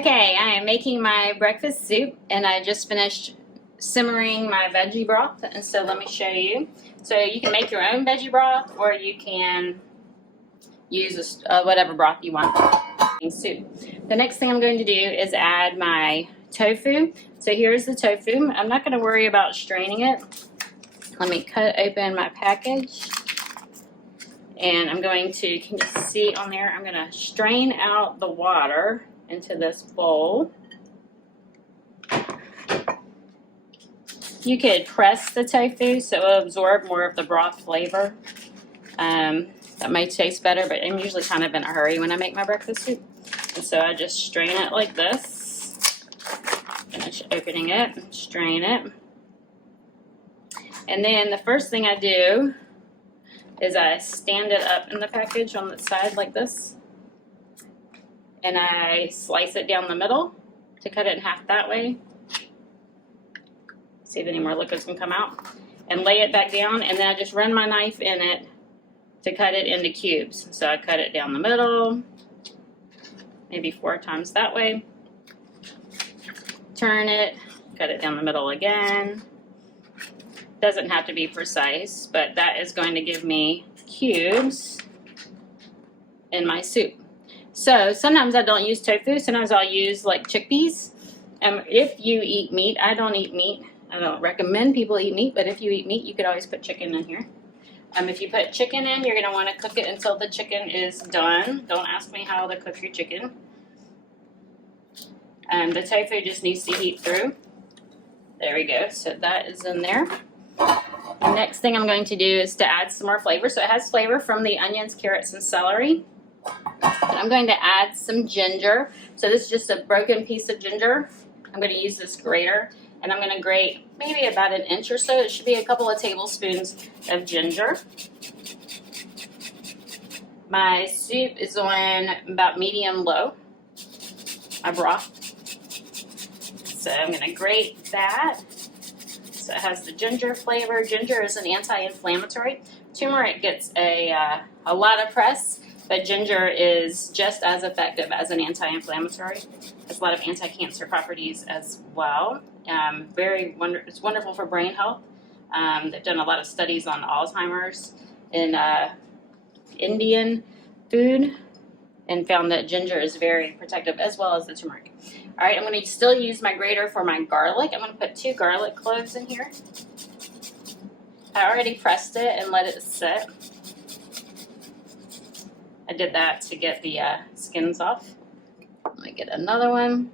Okay, I am making my breakfast soup and I just finished simmering my veggie broth, and so let me show you. So you can make your own veggie broth or you can use whatever broth you want in soup. The next thing I'm going to do is add my tofu. So here's the tofu. I'm not going to worry about straining it. Let me cut open my package. And I'm going to, can you see on there, I'm going to strain out the water into this bowl. You could press the tofu so it'll absorb more of the broth flavor. That may taste better, but I'm usually kind of in a hurry when I make my breakfast soup. And so I just strain it like this. Finish opening it, strain it. And then the first thing I do is I stand it up in the package on the side like this. And I slice it down the middle to cut it in half that way. See if any more liquids can come out. And lay it back down, and then I just run my knife in it to cut it into cubes. So I cut it down the middle, maybe 4 times that way. Turn it, cut it down the middle again. Doesn't have to be precise, but that is going to give me cubes in my soup. So sometimes I don't use tofu, sometimes I'll use like chickpeas. If you eat meat, I don't eat meat. I don't recommend people eat meat, but if you eat meat, you could always put chicken in here. If you put chicken in, you're gonna wanna cook it until the chicken is done. Don't ask me how to cook your chicken. The tofu just needs to heat through. There we go, so that is in there. The next thing I'm going to do is to add some more flavor. So it has flavor from the onions, carrots, and celery. And I'm going to add some ginger. So this is just a broken piece of ginger. I'm going to use this grater, and I'm going to grate maybe about 1 inch or so. It should be a couple of tablespoons of ginger. My soup is on about medium-low, my broth. So I'm going to grate that. So it has the ginger flavor. Ginger is an anti-inflammatory. Turmeric gets a lot of press, but ginger is just as effective as an anti-inflammatory. It has a lot of anti-cancer properties as well. It's wonderful for brain health. They've done a lot of studies on Alzheimer's in Indian food and found that ginger is very protective, as well as the turmeric. All right, I'm going to still use my grater for my garlic. I'm going to put 2 garlic cloves in here. I already pressed it and let it sit. I did that to get the skins off. Let me get another one.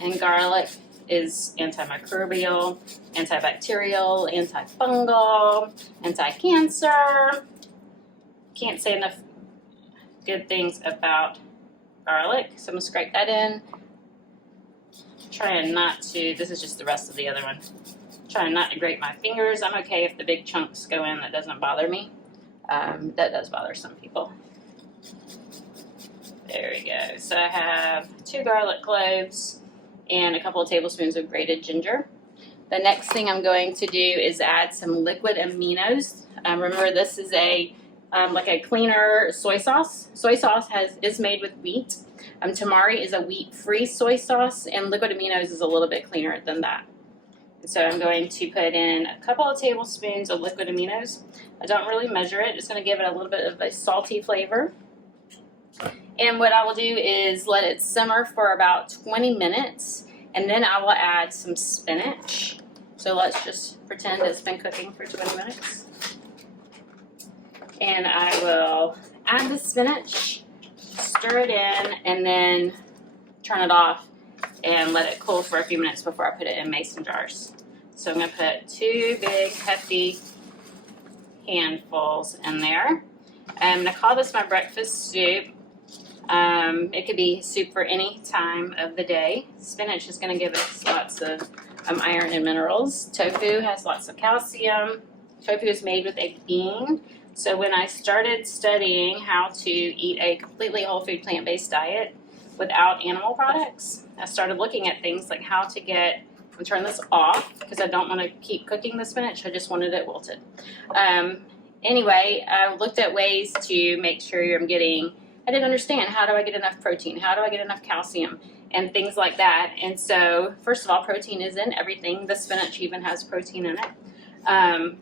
And garlic is antimicrobial, antibacterial, antifungal, anti-cancer. Can't say enough good things about garlic. So I'm going to scrape that in. Trying not to, this is just the rest of the other one. Trying not to grate my fingers. I'm okay if the big chunks go in, that doesn't bother me. That does bother some people. There we go. So I have 2 garlic cloves and a couple of tablespoons of grated ginger. The next thing I'm going to do is add some liquid aminos. Remember, this is like a cleaner soy sauce. Soy sauce is made with wheat. Tamari is a wheat-free soy sauce, and liquid aminos is a little bit cleaner than that. So I'm going to put in a couple of tablespoons of liquid aminos. I don't really measure it, just going to give it a little bit of a salty flavor. And what I will do is let it simmer for about 20 minutes, and then I will add some spinach. So let's just pretend it's been cooking for 20 minutes. And I will add the spinach, stir it in, and then turn it off and let it cool for a few minutes before I put it in mason jars. So I'm going to put 2 big, hefty handfuls in there. I'm going to call this my breakfast soup. It could be soup for any time of the day. Spinach is going to give us lots of iron and minerals. Tofu has lots of calcium. Tofu is made with a bean. So when I started studying how to eat a completely whole food plant-based diet without animal products, I started looking at things like how to get, and turn this off because I don't want to keep cooking the spinach, I just wanted it wilted. anyway, I looked at ways to make sure I'm getting, I didn't understand, how do I get enough protein? How do I get enough calcium? And things like that. And so, first of all, protein is in everything. The spinach even has protein in it.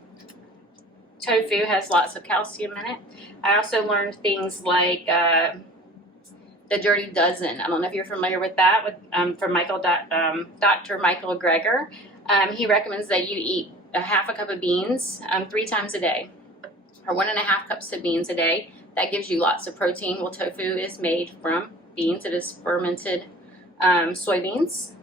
Tofu has lots of calcium in it. I also learned things like the Dirty Dozen. I don't know if you're familiar with that, from Dr. Michael Greger. He recommends that you eat a half a cup of beans 3 times a day, or 1.5 cups of beans a day. That gives you lots of protein. Well, tofu is made from beans. It is fermented soybeans.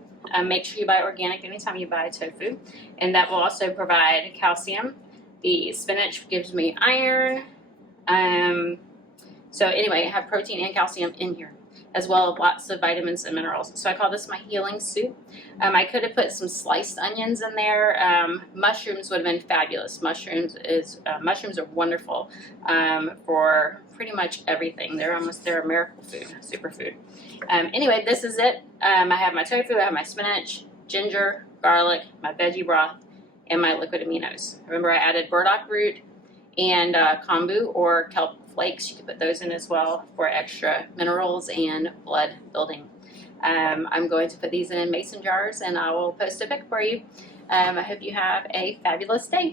Make sure you buy organic anytime you buy tofu, and that will also provide calcium. The spinach gives me iron. So anyway, I have protein and calcium in here, as well as lots of vitamins and minerals. So I call this my healing soup. I could have put some sliced onions in there. Mushrooms would have been fabulous. Mushrooms are wonderful for pretty much everything. They're a miracle food, superfood. Anyway, this is it. I have my tofu, I have my spinach, ginger, garlic, my veggie broth, and my liquid aminos. Remember, I added burdock root and kombu or kelp flakes. You can put those in as well for extra minerals and blood building. I'm going to put these in mason jars, and I will post a pic for you. I hope you have a fabulous day.